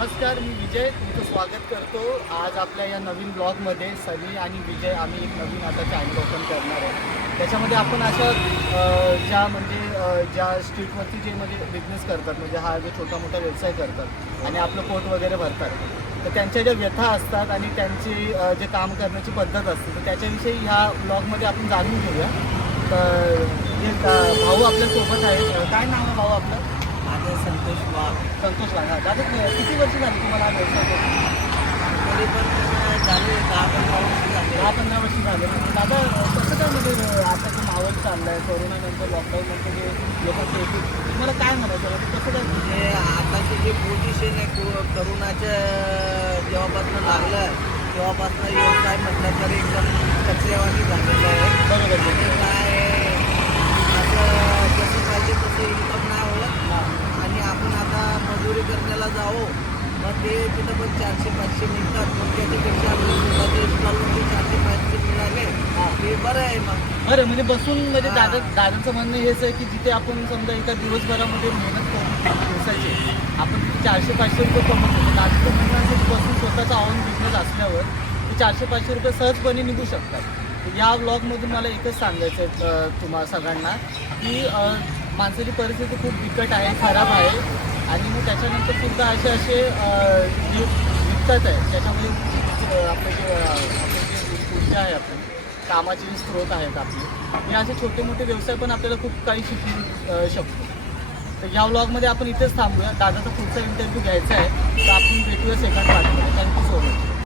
नमस्कार, मी विजय तुमचं स्वागत करतो. आज आपल्या या नवीन ब्लॉगमध्ये सनी आणि विजय आम्ही एक नवीन आता चॅनल ओपन करणार आहे. त्याच्यामध्ये आपण अशा ज्या स्ट्रीटवरती जे म्हणजे बिझनेस करतात, म्हणजे हा जो छोटा मोठा व्यवसाय करतात आणि आपलं पोट वगैरे भरतात, तर त्यांच्या ज्या व्यथा असतात आणि त्यांची जे काम करण्याची पद्धत असते, तर त्याच्याविषयी ह्या ब्लॉगमध्ये आपण जाणून घेऊया. तर जे भाऊ आपल्यासोबत आहेत, काय नाव आहे भाऊ आपलं? माझं संतोष वाघ. संतोष वाघ. दादा किती वर्ष झाली तुम्हाला हा व्यवसाय करून? तरी पण झाले 10-15 वर्ष झाले. 10-15 वर्ष झाले. दादा कसं काय म्हणजे आता जो माहोल चालला आहे कोरोनानंतर, लॉकडाऊननंतर जे लोकांचं येतील, तुम्हाला काय म्हणायचं म्हणजे कसं काय? म्हणजे आताचे जे पोझिशन आहे करोनाच्या जेव्हापासून लागलं तेव्हापासून व्यवसाय म्हटलं तर एकदम कचऱ्यावानी झालेलं आहे. बरोबर आणि काय असं जसं पाहिजे तसं इन्कम नाही होत. आणि आपण आता मजुरी करण्याला जावं मग ते तिथं पण 400-500 निघतात. मग त्याच्यापेक्षा आपल्या स्वतःच्या इन्कममध्ये 400-500 मिळाले हे बरं आहे. मग बरं, म्हणजे बसून म्हणजे हां. दादांचं म्हणणं हेच आहे की जिथे आपण समजा एका दिवसभरामध्ये मेहनत करून दिवसाची आपण तिथे 400-500 रुपये कमवतो. दादाचं म्हणणं असं की बसून स्वतःचा ऑन बिझनेस असल्यावर ते 400-500 रुपये सहजपणे निघू शकतात. तर या व्लॉगमधून मला एकच सांगायचं आहे तुम्हा सगळ्यांना की माणसाची परिस्थिती खूप बिकट आहे, खराब आहे आणि मग त्याच्यानंतर सुद्धा असे विकतात आहे त्याच्यामध्ये आपले जे ऊर्जा आहे, आपली कामाचे जे स्रोत आहेत आपले, हे असे छोटे मोठे व्यवसाय पण आपल्याला खूप काही शिकवू शकतो. तर या व्लॉगमध्ये आपण इथेच थांबूया. दादाचा पुढचा इंटरव्ह्यू घ्यायचा आहे, तर आपण भेटूया सेकंड पार्टमध्ये. Thank you so much.